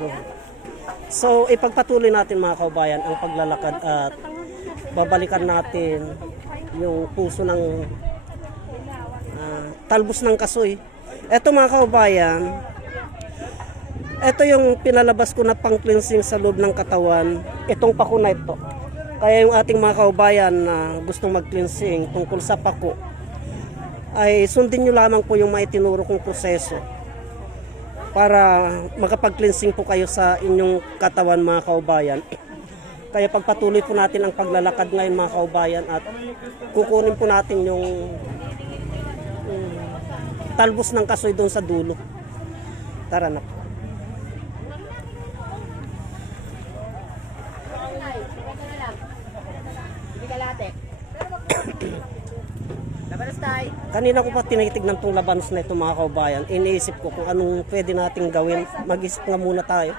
So, so ipagpatuloy natin mga kaubayan ang paglalakad at babalikan natin yung puso ng ah, talbos ng kasoy. Eto mga kaubayan, ito yung pinalabas ko na pang cleansing sa loob ng katawan. Itong pako na ito. Kaya yung ating mga kaubayan na gustong mag-cleansing tungkol sa pako, ay sundin nyo lamang po yung maitinuro kong proseso para makapag-cleansing po kayo sa inyong katawan mga kaubayan. Kaya pagpatuloy po natin ang paglalakad ngayon mga kaubayan at kukunin po natin yung, yung talbos ng kasoy doon sa dulo. Tara na po. Hindi ka latek. Labanas tayo. Kanina ko pa tinitignan tong labanos na ito mga kaubayan. Iniisip ko kung anong pwede nating gawin. Mag-isip nga muna tayo.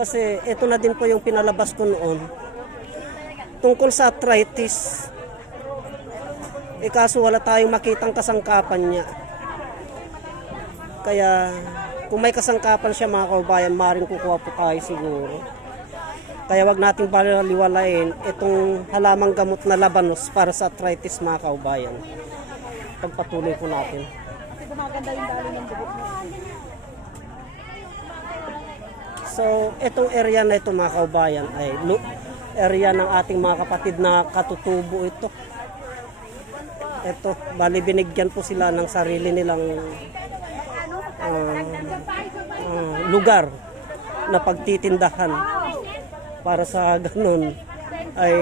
Kasi ito na din po yung pinalabas ko noon. Tungkol sa arthritis. Eh kaso wala tayong makitang kasangkapan niya. Kaya kung may kasangkapan siya mga kaubayan, maaaring kukuha po tayo siguro. Kaya wag nating baliwalain itong halamang gamot na labanos para sa arthritis mga kaubayan. Pagpatuloy po natin. Gumaganda yung dalo ng dugo. So, itong area na ito mga kaubayan ay area ng ating mga kapatid na katutubo ito. Ito, bali binigyan po sila ng sarili nilang ah, ah, lugar na pagtitindahan para sa ganun ay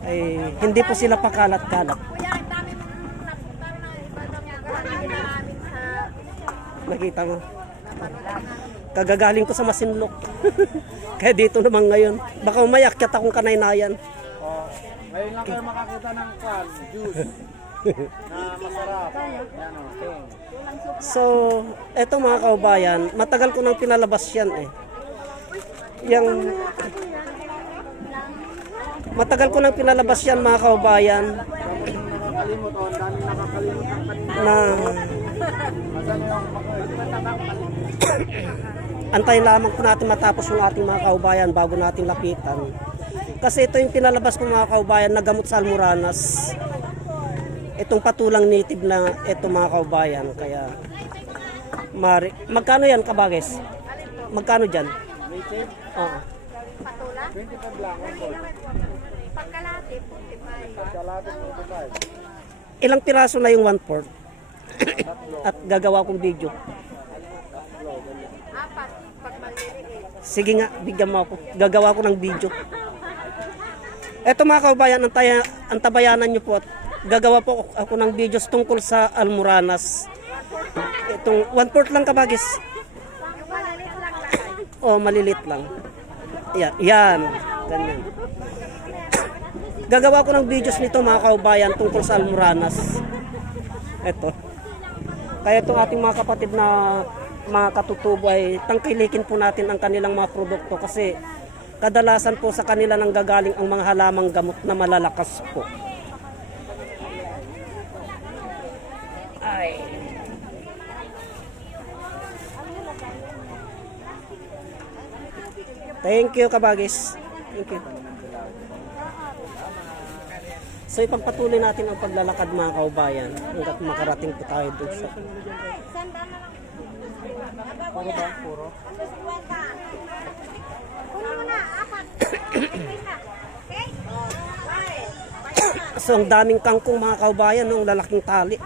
ay hindi po sila pakalat-kalat. Nakita mo? Kagagaling ko sa Masinlok. Kaya dito naman ngayon. Baka umayakyat akong kanaynayan. Oh, ngayon lang kayo makakita ng kwan, juice na masarap. Yan o, king. So, eto mga kaubayan, matagal ko nang pinalabas yan eh. Yang Matagal ko nang pinalabas yan mga yung kanina. na yung antayin lamang po natin matapos yung ating mga kaubayan bago natin lapitan. Kasi ito yung pinalabas ko mga kaubayan na gamot sa Almoranas. Itong patulang native na ito mga kaubayan. Kaya, mari, magkano yan kabages? Magkano dyan? Oo. patula. 25 lang. Pagkalate, 45. Kalating 25. Ilang piraso na yung one fourth? At gagawa kong video. Apat. Pag. Sige nga, bigyan mo ako. Gagawa ko ng video. Eto mga kaubayan, ang, taya, ang tabayanan nyo po at gagawa po ako ng videos tungkol sa Almoranas. Itong one fourth lang kabagis. Yung maliliit lang lakay. O, malilit lang. Yan, yan. Ganyan. Gagawa ko ng videos nito mga kaubayan tungkol sa Almoranas. Ito. Kaya itong ating mga kapatid na mga katutubo ay tangkilikin po natin ang kanilang mga produkto kasi kadalasan po sa kanila nang gagaling ang mga halamang gamot na malalakas po. Ay. Thank you, kabagis. Thank you. So ipagpatuloy natin ang paglalakad mga kaubayan hanggat makarating po tayo doon sa. Puro ba? Puro? So ang daming kangkong mga kaubayan, no, ang lalaking tali.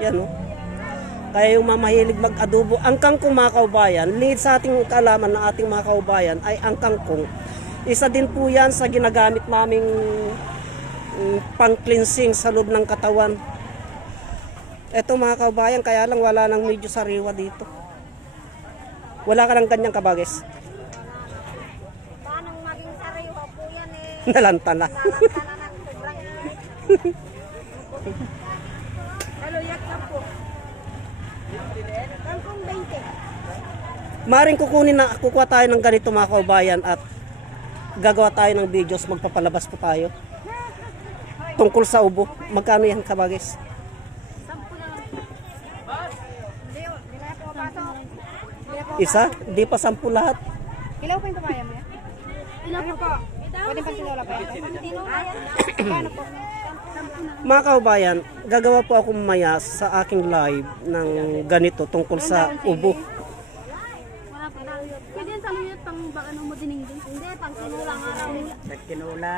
Yan no. Kaya yung mga mahilig mag-adobo, ang kangkong mga kaubayan, lead sa ating kaalaman ng ating mga kaubayan ay ang kangkong. Isa din po yan sa ginagamit naming mm, pang-cleansing sa loob ng katawan. Eto mga kaubayan, kaya lang wala nang medyo sariwa dito. Wala ka ng ganyang kabagis. Paano maging sariwa po yan eh? Nalanta na. Lalanta na ng sobrang Kaluyak lang po. Kangkong 20. Maring kukunin na kukuha tayo ng ganito mga kaubayan at gagawa tayo ng videos, magpapalabas po tayo. Tungkol sa ubo. Magkano yan kabagis? Isa? Di pa sampu lahat. Ilaw po yung papaya mo yan? Ilaw po. Pwede pang tinola pa yan? Paano po? Mga kaubayan, gagawa po ako mamaya sa aking live ng ganito tungkol sa ubo. Wala po. Pwede yan sa luyot pang ano mo diningding? Hindi, pang tinula nga raw. Nagkinula.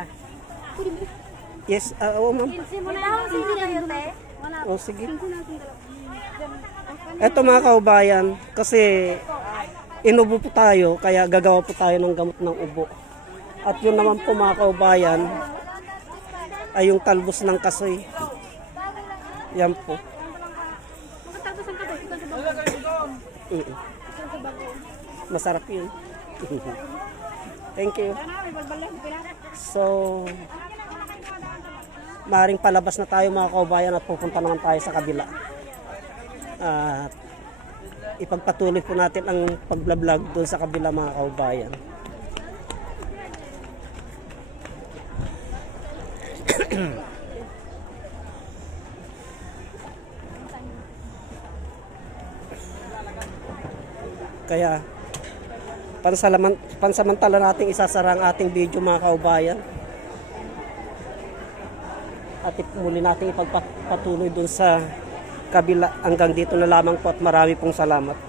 Yes, ah, oo ma'am. Na yun, te. Wala po. O sige. Natin dalawa. Eto mga kaubayan, kasi inubo po tayo, kaya gagawa po tayo ng gamot ng ubo. At yun naman po mga kaubayan, ay yung talbos ng kasoy. Yan po. Masarap yun. Thank you. So, maring palabas na tayo mga kaubayan at pupunta naman tayo sa kabila. At ipagpatuloy po natin ang pagbablog doon sa kabila mga kaubayan. Kaya pansalaman, pansamantala nating isasara ang ating video mga kaubayan. At muli nating ipagpatuloy dun sa kabila hanggang dito na lamang po at marami pong salamat.